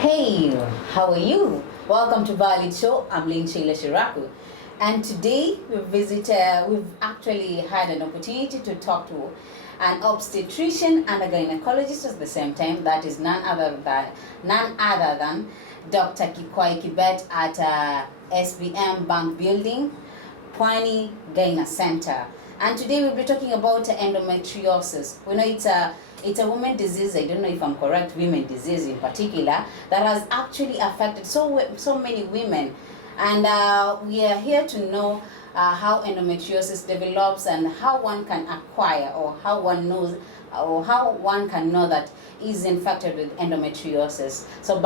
Hey, how are you? Welcome to Valid Show. I'm Lynn Sheila Shiraku. And today we've actually had an opportunity to talk to an obstetrician and a gynecologist at the same time. That is none other than Dr. Kikwai Kibet at SBM Bank Building, Pwani Gyna Center. And today we'll be talking about endometriosis. We know it's a women disease. I don't know if I'm correct, women disease in particular, that has actually affected so many women. And we are here to know how endometriosis develops and how one can acquire, or how one knows, or how one can know that is infected with endometriosis. So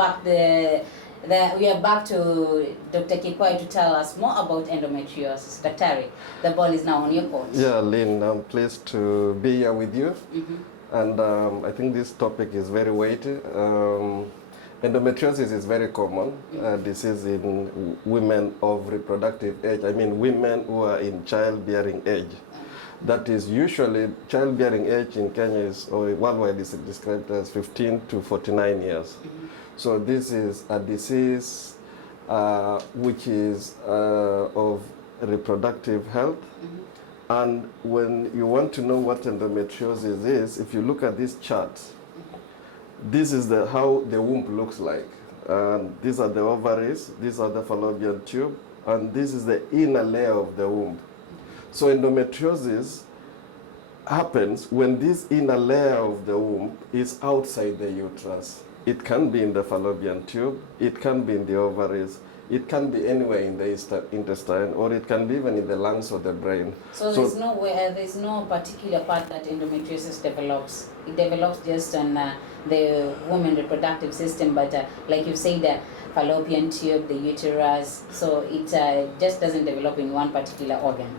we are back to Dr. Kikwai to tell us more about endometriosis. Dr. The ball is now on your court. Yeah, Lynn, I'm pleased to be here with you. And I think this topic is very weighty. Endometriosis is very common disease in women of reproductive age. I mean, women who are in childbearing age. That is usually childbearing age in Kenya is, or worldwide is described as 15 to 49 years. So this is a disease which is of reproductive health. And when you want to know what endometriosis is, if you look at this chart, this is how the womb looks like. And these are the ovaries, these are the fallopian tube, and this is the inner layer of the womb. So endometriosis happens when this inner layer of the womb is outside the uterus. It can be in the fallopian tube, it can be in the ovaries, it can be anywhere in the intestine, or it can be even in the lungs or the brain. So there's no particular part that endometriosis develops. It develops just on the woman reproductive system, but like you say, the fallopian tube, the uterus, so it just doesn't develop in one particular organ.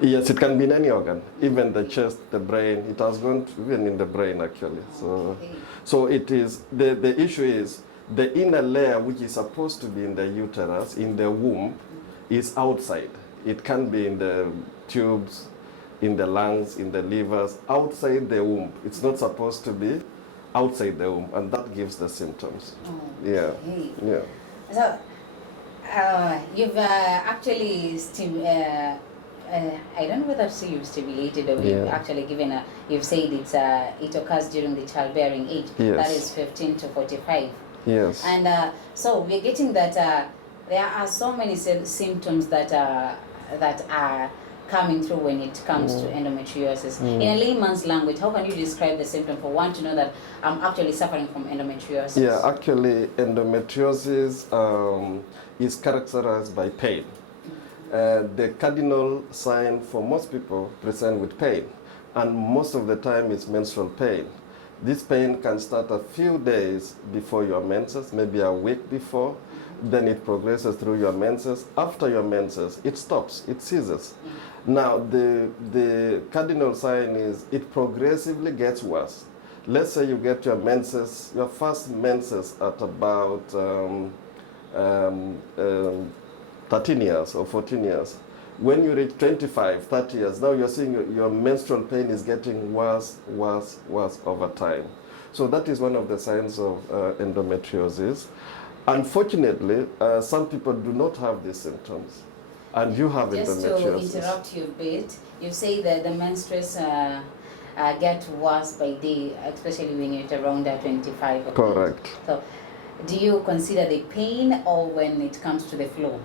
Yes, it can be in any organ, even the chest, the brain. It has gone even in the brain actually. So it is the issue is the inner layer, which is supposed to be in the uterus, in the womb, is outside. It can be in the tubes, in the lungs, in the livers, outside the womb. It's not supposed to be outside the womb, and that gives the symptoms. Yeah. So you've actually I don't know whether you've stimulated or you've actually given you've said it occurs during the childbearing age. Yes. That is 15 to 45. Yes. And so we're getting that there are so many symptoms that are coming through when it comes to endometriosis. In a layman's language, how can you describe the symptom for one to know that I'm actually suffering from endometriosis? Yeah, actually endometriosis is characterized by pain. The cardinal sign for most people present with pain, and most of the time it's menstrual pain. This pain can start a few days before your menses, maybe a week before, then it progresses through your menses. After your menses, it stops, it ceases. Now, the cardinal sign is it progressively gets worse. Let's say you get your menses, your first menses at about 13 years or 14 years. When you reach 25, 30 years, now you're seeing your menstrual pain is getting worse over time. So that is one of the signs of endometriosis. Unfortunately, some people do not have these symptoms, and you have endometriosis. Just to interrupt you a bit, you say that the menstrues get worse by day, especially when you're around 25. Correct. So do you consider the pain or when it comes to the flow?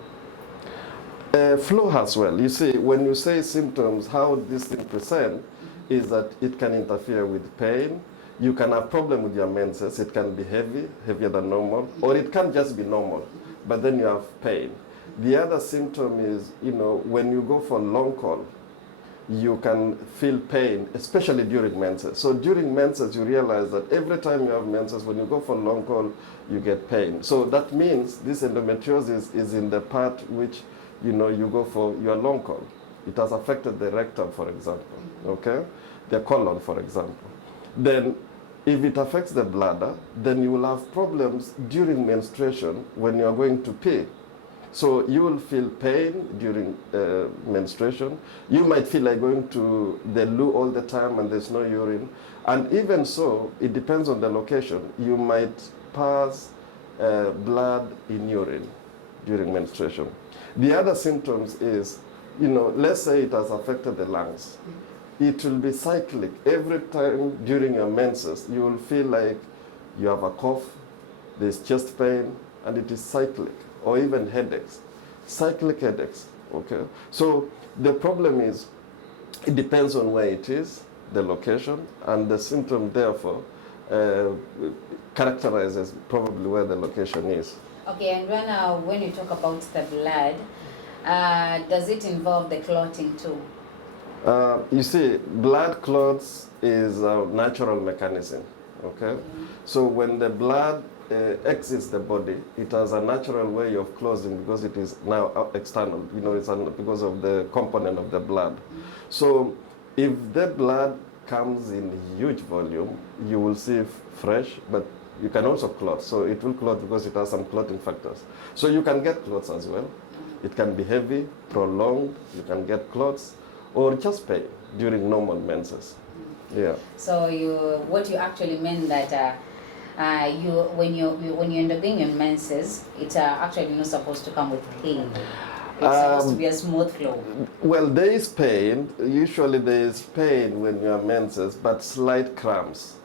Flow as well. You see, when you say symptoms, how this thing present is that it can interfere with pain. You can have problem with your menses. It can be heavier than normal, or it can just be normal, but then you have pain. The other symptom is, when you go for long call, you can feel pain, especially during menses. So during menses, you realize that every time you have menses, when you go for long call, you get pain. So that means this endometriosis is in the part which you go for your long call. It has affected the rectum, for example, okay? The colon, for example. Then, if it affects the bladder, then you will have problems during menstruation when you are going to pee. So you will feel pain during menstruation. You might feel like going to the loo all the time and there's no urine. And even so, it depends on the location. You might pass blood in urine during menstruation. The other symptoms is, you know, let's say it has affected the lungs. It will be cyclic. Every time during your menses, you will feel like you have a cough, there's chest pain, and it is cyclic, or even headaches. Cyclic headaches, okay? So the problem is, it depends on where it is, the location, and the symptom, therefore, characterizes probably where the location is. Okay, and when you talk about the blood, does it involve the clotting too? You see, blood clots is a natural mechanism, okay? So when the blood exits the body, it has a natural way of closing because it is now external, you know, it's because of the component of the blood. So if the blood comes in huge volume, you will see fresh, but you can also clot. So it will clot because it has some clotting factors. So you can get clots as well. It can be heavy, prolonged, you can get clots, or just pain during normal menses. Yeah. So what you actually meant that when you're undergoing your menses, it's actually not supposed to come with pain. It's supposed to be a smooth flow. Well, there is pain. Usually there is pain when you are menses, but slight cramps.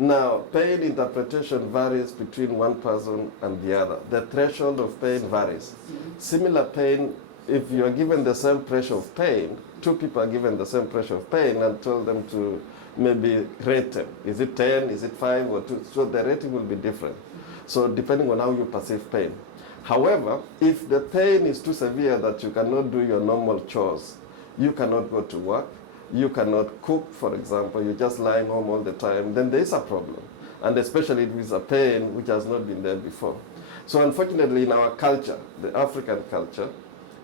Now, pain interpretation varies between one person and the other. The threshold of pain varies. Similar pain, if you are given the same pressure of pain, two people are given the same pressure of pain and told them to maybe rate them. Is it 10, is it 5 or 2? So the rating will be different. So depending on how you perceive pain. However, if the pain is too severe that you cannot do your normal chores, you cannot go to work, you cannot cook, for example, you're just lying home all the time, then there is a problem. And especially if it's a pain which has not been there before. So unfortunately in our culture, the African culture,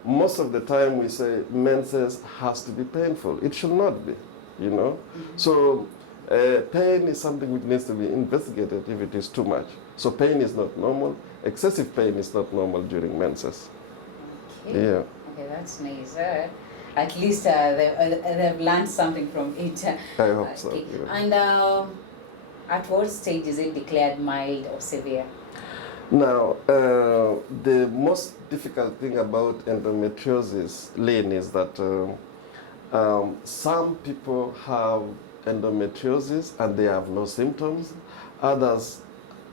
most of the time we say menses has to be painful. It should not be, you know. So pain is something which needs to be investigated if it is too much. So pain is not normal. Excessive pain is not normal during menses. Okay. Yeah. Okay, that's nice. At least they've learned something from it. I hope so. Okay. Yeah. And at what stage is it declared mild or severe? Now, the most difficult thing about endometriosis, Lynn, is that some people have endometriosis and they have no symptoms. Others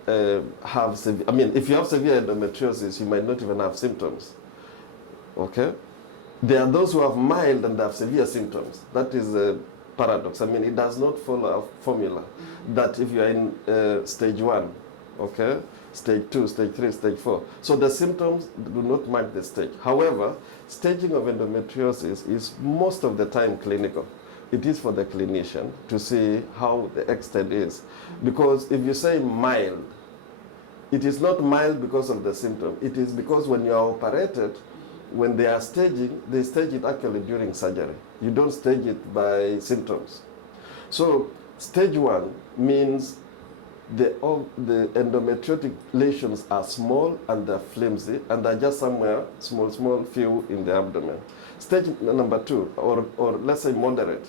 have severe, I mean, if you have severe endometriosis, you might not even have symptoms. Okay? There are those who have mild and have severe symptoms. That is a paradox. I mean, it does not follow a formula that if you are in stage 1, okay, stage 2, stage 3, stage 4. So the symptoms do not mark the stage. However, staging of endometriosis is most of the time clinical. It is for the clinician to see how the extent is. Because if you say mild, it is not mild because of the symptom. It is because when you are operated, when they are staging, they stage it actually during surgery. You don't stage it by symptoms. So stage 1 means the endometriotic lesions are small and they're flimsy and they're just somewhere, small few in the abdomen. Stage number 2, or let's say moderate,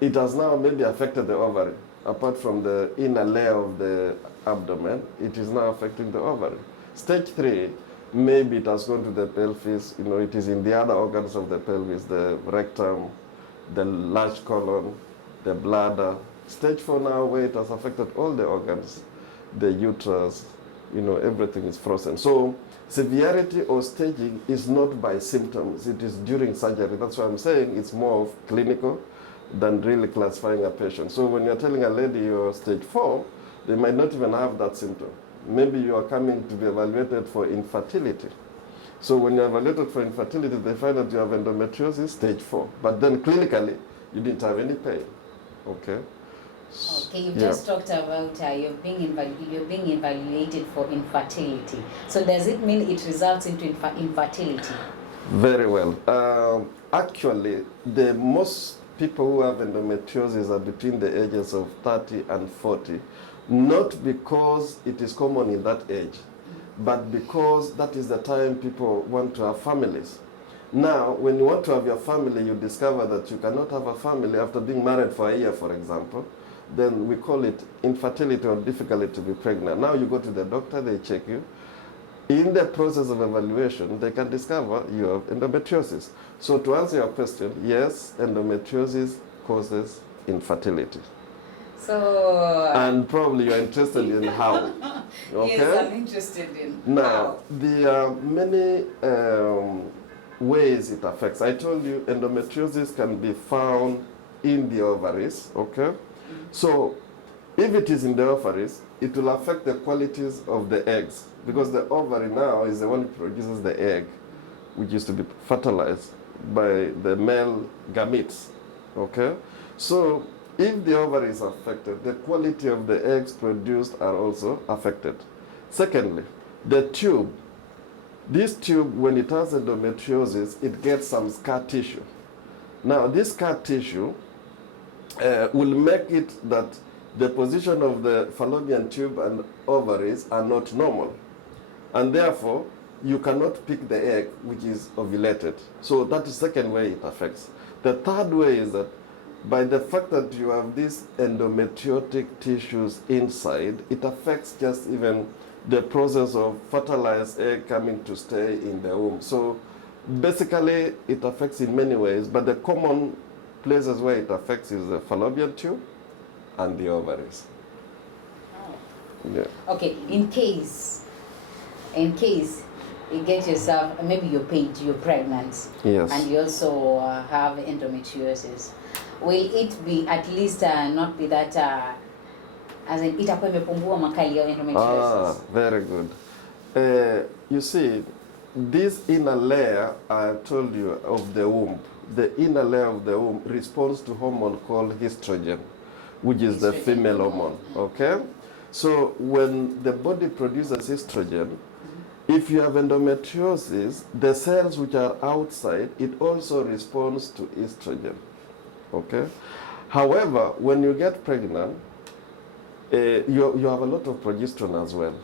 it has now maybe affected the ovary. Apart from the inner layer of the abdomen, it is now affecting the ovary. Stage 3, maybe it has gone to the pelvis, you know, it is in the other organs of the pelvis, the rectum, the large colon, the bladder. Stage 4 now, where it has affected all the organs, the uterus, you know, everything is frozen. So severity or staging is not by symptoms, it is during surgery. That's why I'm saying it's more of clinical than really classifying a patient. So when you're telling a lady you're stage 4, they might not even have that symptom. Maybe you are coming to be evaluated for infertility. So when you're evaluated for infertility, they find that you have endometriosis, stage 4. But then clinically, you didn't have any pain. Okay? Okay, you've just talked about you're being evaluated for infertility. So does it mean it results into infertility? Very well. Actually, the most people who have endometriosis are between the ages of 30 and 40, not because it is common in that age, but because that is the time people want to have families. Now, when you want to have your family, you discover that you cannot have a family after being married for a year, for example, then we call it infertility or difficulty to be pregnant. Now you go to the doctor, they check you. In the process of evaluation, they can discover you have endometriosis. So to answer your question, yes, endometriosis causes infertility. So And probably you're interested in how. Okay? yes, I'm interested in Now, how. there are many ways it affects. I told you endometriosis can be found in the ovaries, okay? So, if it is in the ovaries, it will affect the qualities of the eggs because the ovary now is the one that produces the egg, which is to be fertilized by the male gametes, okay? So, if the ovary is affected, the quality of the eggs produced are also affected. Secondly, the tube. This tube, when it has endometriosis, it gets some scar tissue. Now, this scar tissue will make it that the position of the fallopian tube and ovaries are not normal. And therefore, you cannot pick the egg which is ovulated. So that is the second way it affects. The third way is that by the fact that you have these endometriotic tissues inside, it affects just even the process of fertilized egg coming to stay in the womb. So basically, it affects in many ways, but the common places where it affects is the fallopian tube and the ovaries. Yeah. Okay, in case you get yourself, maybe you're pregnant, Yes. and you also have endometriosis, will it be at least not be that as in itakuwa imepungua makali ya endometriosis? Very good. You see, this inner layer I told you of the womb, the inner layer of the womb responds to hormone called estrogen, which is the female hormone, okay? So when the body produces estrogen, if you have endometriosis, the cells which are outside, it also responds to estrogen, okay? However, when you get pregnant, you have a lot of progesterone as well,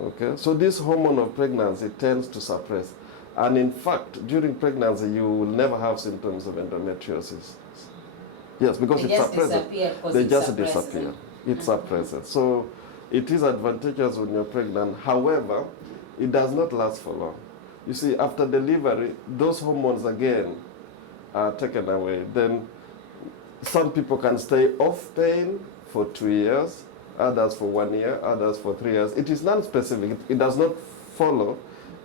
okay? So this hormone of pregnancy tends to suppress. And in fact, during pregnancy, you will never have symptoms of endometriosis. Yes, because They it just suppresses. disappear because They it just suppresses disappear. them. It suppresses. So it is advantageous when you're pregnant. However, it does not last for long. You see, after delivery, those hormones again are taken away. Then some people can stay off pain for 2 years, others for 1 year, others for 3 years. It is non-specific. It does not follow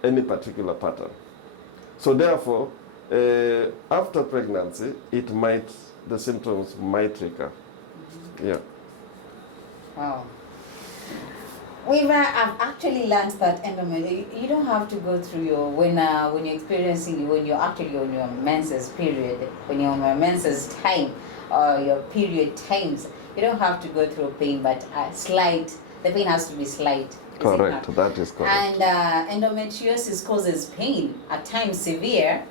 any particular pattern. So therefore, after pregnancy, the symptoms might recur. Yeah. Wow. I've actually learned that you don't have to go through when you're experiencing, when you're actually on your menses period, when you're on your menses time, or your period times, you don't have to go through pain, but the pain has to be slight. Correct, that is correct. And endometriosis causes pain, at times severe,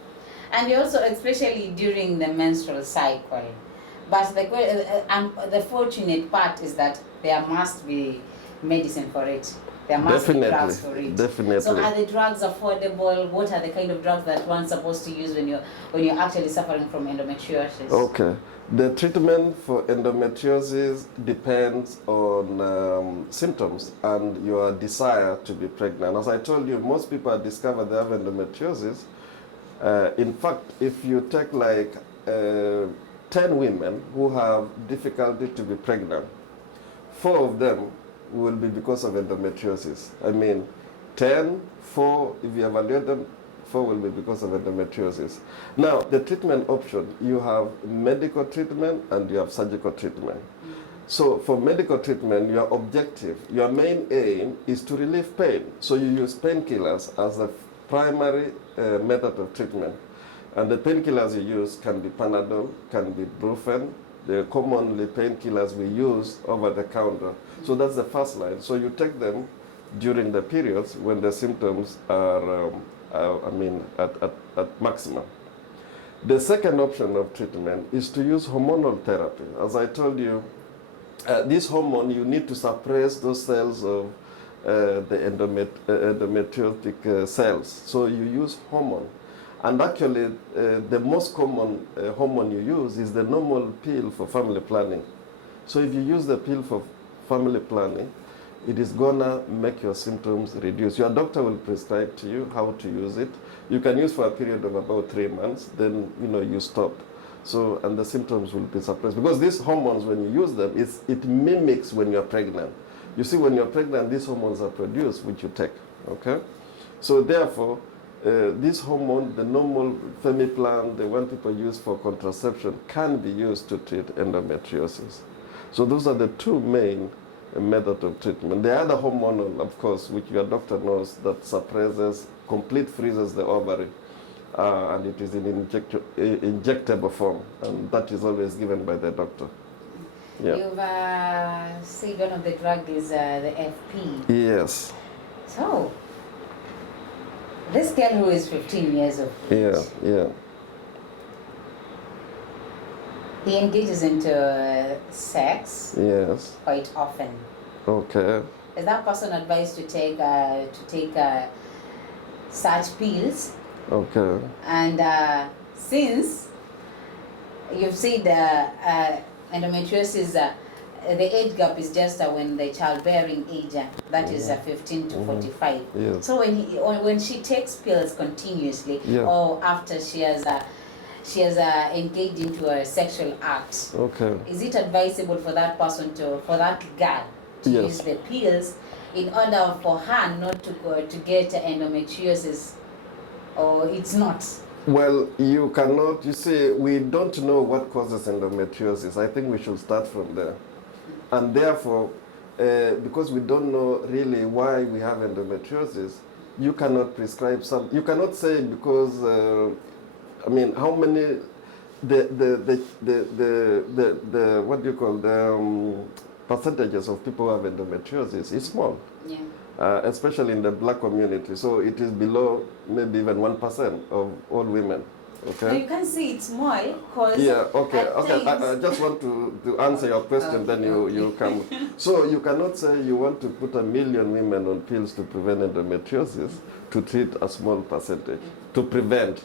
and also especially during the menstrual cycle. But the fortunate part is that there must be medicine for it. There must be drugs for it. Definitely. So are the drugs affordable? What are the kind of drugs that one's supposed to use when you're actually suffering from endometriosis? Okay. The treatment for endometriosis depends on symptoms and your desire to be pregnant. As I told you, most people discover they have endometriosis. In fact, if you take like 10 women who have difficulty to be pregnant, 4 of them will be because of endometriosis. I mean, 10, 4, if you evaluate them, 4 will be because of endometriosis. Now, the treatment option, you have medical treatment and you have surgical treatment. So for medical treatment, your objective, your main aim is to relieve pain. So you use painkillers as a primary method of treatment. And the painkillers you use can be Panadol, can be Brufen. They're commonly painkillers we use over the counter. So that's the first line. So you take them during the periods when the symptoms are at maximum. The second option of treatment is to use hormonal therapy. As I told you, this hormone, you need to suppress those cells of the endometriotic cells. So you use hormone. And actually, the most common hormone you use is the normal pill for family planning. So if you use the pill for family planning, it is gonna make your symptoms reduce. Your doctor will prescribe to you how to use it. You can use for a period of about 3 months, then you stop. So, and the symptoms will be suppressed. Because these hormones, when you use them, it mimics when you're pregnant. You see, when you're pregnant, these hormones are produced, which you take, okay? So therefore, this hormone, the normal Femiplan, the one people use for contraception, can be used to treat endometriosis. So those are the two main methods of treatment. The other hormonal, of course, which your doctor knows, that suppresses, complete freezes the ovary, and it is in injectable form, and that is always given by the doctor. Yeah. You've said one of the drug is the FP. Yes. So, this girl who is 15 years of age, Yeah. he engages into sex Yes. quite often. Okay. Is that person advised to take such pills? Okay. And since you've said endometriosis, the age gap is just when the childbearing age, that is 15 to 45. Yes. So when she takes pills continuously, Yeah. or after she has engaged into a sexual act, Okay. is it advisable for that person for that girl to Yes. use the pills in order for her not to get endometriosis, or it's not? Well, you cannot, you see, we don't know what causes endometriosis. I think we should start from there. And therefore, because we don't know really why we have endometriosis, you cannot prescribe you cannot say because, how many, what do you call, the percentages of people who have endometriosis is small. Yeah. Especially in the black community. So it is below maybe even 1% of all women. Okay. No, you can see it's more because Yeah. Okay. I just want to answer your question. Then you come. So you cannot say you want to put 1 million women on pills to prevent endometriosis to treat a small percentage to prevent,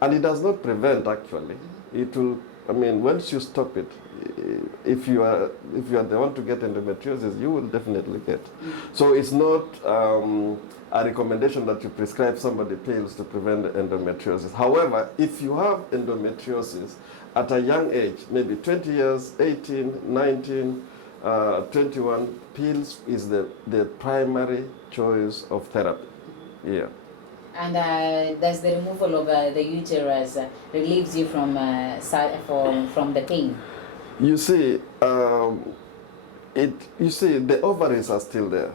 and it does not prevent actually. It will. Once you stop it, if you are the one to get endometriosis, you will definitely get. So it's not a recommendation that you prescribe somebody pills to prevent endometriosis. However, if you have endometriosis at a young age, maybe 20 years, 18, 19, 21, pills is the primary choice of therapy. Yeah. And does the removal of the uterus relieves you from the pain? You see, the ovaries are still there,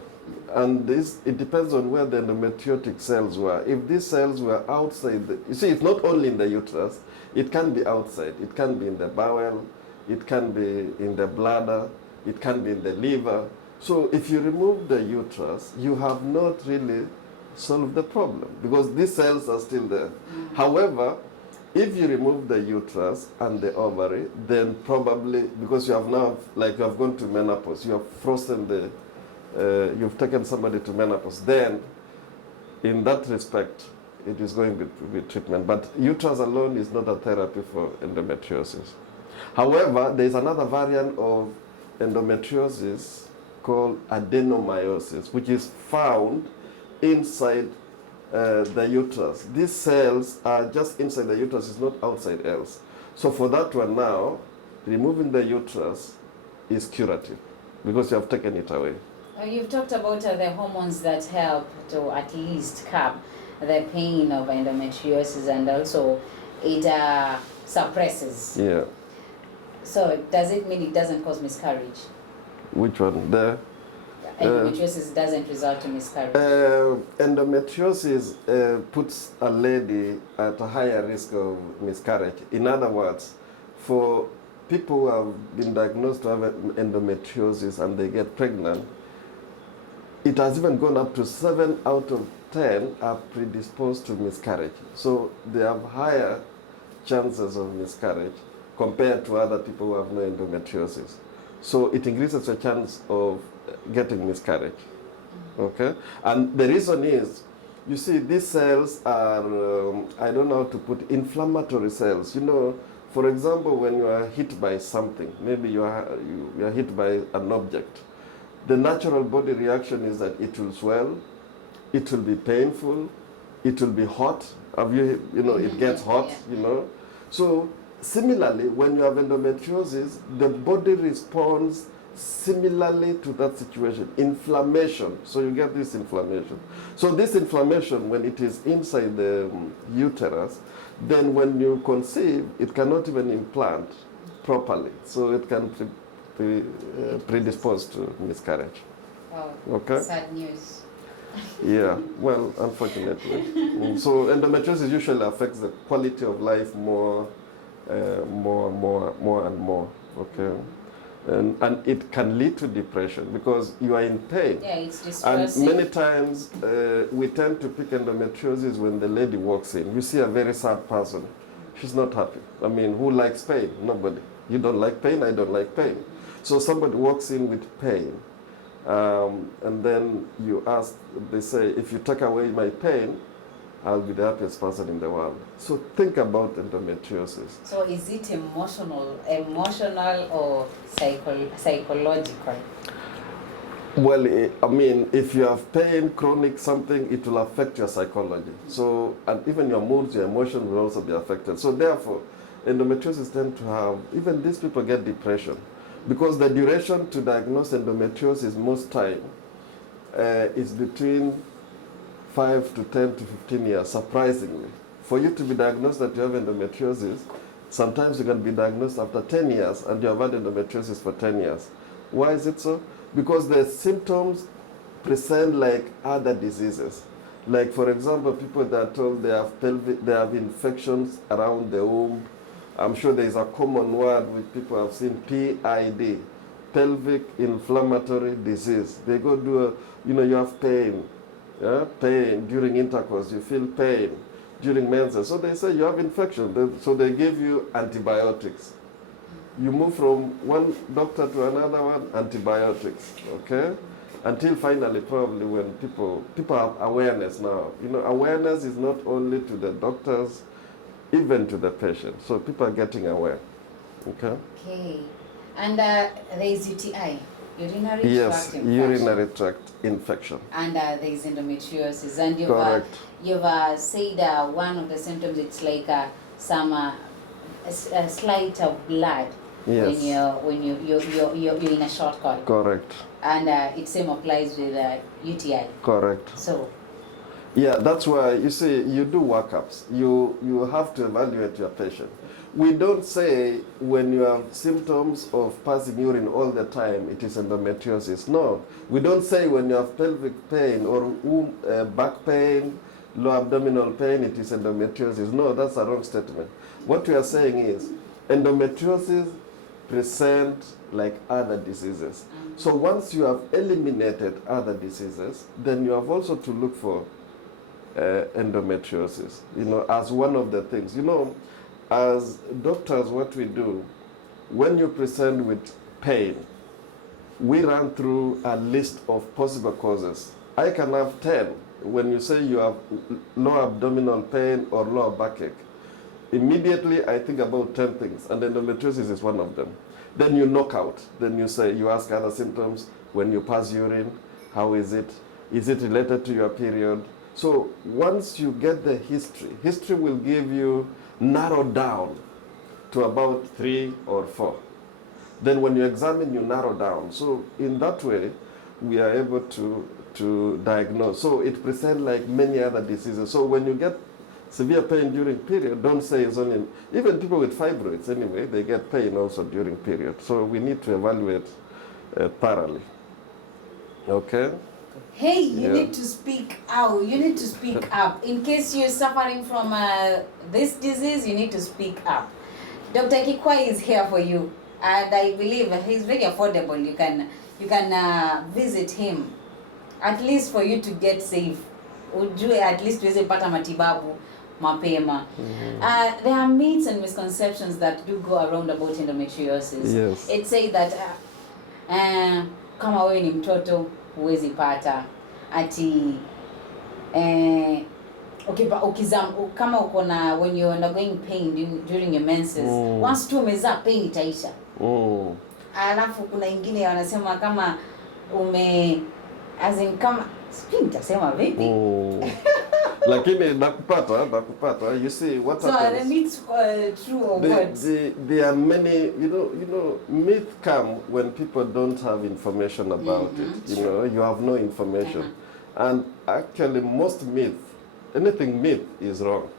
and it depends on where the endometriotic cells were. If these cells were outside, it's not only in the uterus. It can be outside. It can be in the bowel. It can be in the bladder. It can be in the liver. So if you remove the uterus, you have not really solved the problem because these cells are still there. However, if you remove the uterus and the ovary, then probably, because you have now, like you have gone to menopause, you have frozen you've taken somebody to menopause, then in that respect, it is going with treatment. But uterus alone is not a therapy for endometriosis. However, there is another variant of endometriosis called adenomyosis, which is found inside the uterus. These cells are just inside the uterus, it's not outside else. So for that one now, removing the uterus is curative because you have taken it away. You've talked about the hormones that help to at least curb the pain of endometriosis, and also it suppresses. Yeah. So does it mean it doesn't cause miscarriage? Which one? The endometriosis doesn't result in miscarriage? Endometriosis puts a lady at a higher risk of miscarriage. In other words, for people who have been diagnosed to have endometriosis and they get pregnant, it has even gone up to 7 out of 10 are predisposed to miscarriage. So they have higher chances of miscarriage compared to other people who have no endometriosis. So it increases the chance of getting miscarriage. Okay? And the reason is, you see, these cells are, I don't know how to put, inflammatory cells. For example, when you are hit by something, maybe you are hit by an object, the natural body reaction is that it will swell, it will be painful, it will be hot. Have you, it gets hot, So similarly, when you have endometriosis, the body responds similarly to that situation. Inflammation. So you get this inflammation. So this inflammation, when it is inside the uterus, then when you conceive, it cannot even implant properly. So it can predispose to miscarriage. Wow. Okay? Sad news. Yeah, well, unfortunately. So endometriosis usually affects the quality of life more and more. Okay, and it can lead to depression because you are in pain. Yeah, it's distressing. And many times we tend to pick endometriosis when the lady walks in. You see a very sad person. She's not happy. I mean, who likes pain? Nobody. You don't like pain, I don't like pain. So somebody walks in with pain. And then you ask, they say, if you take away my pain, I'll be the happiest person in the world. So think about endometriosis. So is it emotional or psychological? Well, I mean, if you have pain, chronic something, it will affect your psychology. So, and even your moods, your emotions will also be affected. So therefore, endometriosis tend to have, even these people get depression. Because the duration to diagnose endometriosis most time is between 5 to 10 to 15 years, surprisingly. For you to be diagnosed that you have endometriosis, sometimes you can be diagnosed after 10 years and you have had endometriosis for 10 years. Why is it so? Because the symptoms present like other diseases. Like, for example, people that are told they have infections around the womb. I'm sure there is a common word which people have seen, PID, pelvic inflammatory disease. They go do you have pain, pain during intercourse, you feel pain during menses. So they say you have infection, so they give you antibiotics. You move from one doctor to another one, antibiotics, okay? Until finally, probably when people have awareness now. Awareness is not only to the doctors, even to the patient. So people are getting aware. Okay? Okay. And there is UTI, urinary yes, tract infection. urinary tract infection. And there is endometriosis. And Correct. You've said one of the symptoms, it's like a slight of blood. Yes. When you're in a short call. Correct. And it same applies with UTI. Correct. So. Yeah, that's why you see you do workups. You have to evaluate your patient. We don't say when you have symptoms of passing urine all the time, it is endometriosis. No, we don't say when you have pelvic pain or back pain, low abdominal pain, it is endometriosis. No, that's a wrong statement. What we are saying is endometriosis present like other diseases. So once you have eliminated other diseases, then you have also to look for endometriosis, as one of the things. As doctors, what we do, when you present with pain, we run through a list of possible causes. I can have 10. When you say you have low abdominal pain or lower backache, immediately I think about 10 things, and endometriosis is one of them. Then you knock out. Then you ask other symptoms. When you pass urine, how is it? Is it related to your period? So once you get the history will give you narrowed down to about 3 or 4. Then when you examine, you narrow down. So in that way, we are able to diagnose. So it presents like many other diseases. So when you get severe pain during period, don't say it's only, even people with fibroids anyway, they get pain also during period. So we need to evaluate thoroughly. Okay? Hey, you need to speak out. You need to speak up. In case you're suffering from this disease, you need to speak up. Dr. Kikwai is here for you. And I believe he's very affordable. You can visit him. At least for you to get safe. Ujue at least tuweze pata matibabu mapema. There are myths and misconceptions that do go around about endometriosis. Yes. It says that kama wewe ni mtoto huwezi pata, ati Okay, but kama uko na when you're undergoing pain during your menses, once tu umezaa pain itaisha. Alafu kuna ingine wanasema kama as in kama nitasema vipi? Lakini nakupata. You see what happens. So the myths true or what? There are many, you know, myth come when people don't have information about it. You know, you have no information. And actually most anything myth is wrong.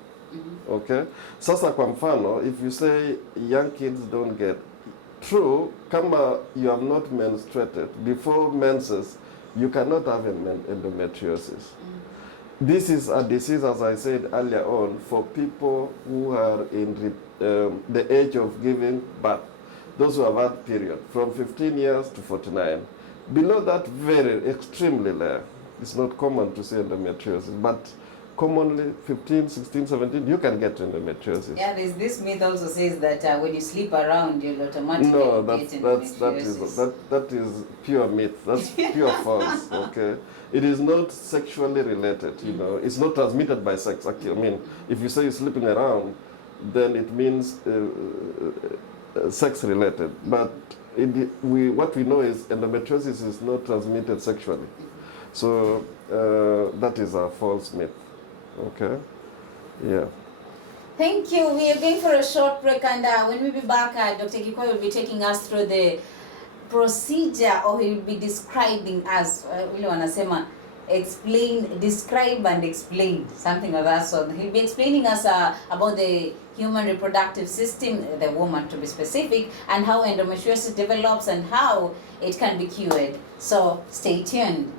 Okay? Sasa kwa mfano, if you say young kids don't get, true, kama you have not menstruated, before menses, you cannot have endometriosis. This is a disease, as I said earlier on, for people who are in the age of giving birth. Those who have had period, from 15 years to 49. Below that, very extremely rare. It's not common to see endometriosis, but commonly 15, 16, 17, you can get endometriosis. Yeah, there's this myth also says that when you sleep around, you'll automatically get endometriosis. That is pure myth. That's pure false. Okay, it is not sexually related. You know, it's not transmitted by sex. I mean, if you say you're sleeping around, then it means sex related. But what we know is endometriosis is not transmitted sexually. So that is a false myth. Okay. Yeah. Thank you. We are going for a short break, and when we be back, Dr. Gikoy will be taking us through the procedure, or he will be describing us. Really wanasema describe and explain, something of that sort. He'll be explaining us about the human reproductive system, the woman to be specific, and how endometriosis develops and how it can be cured. So stay tuned.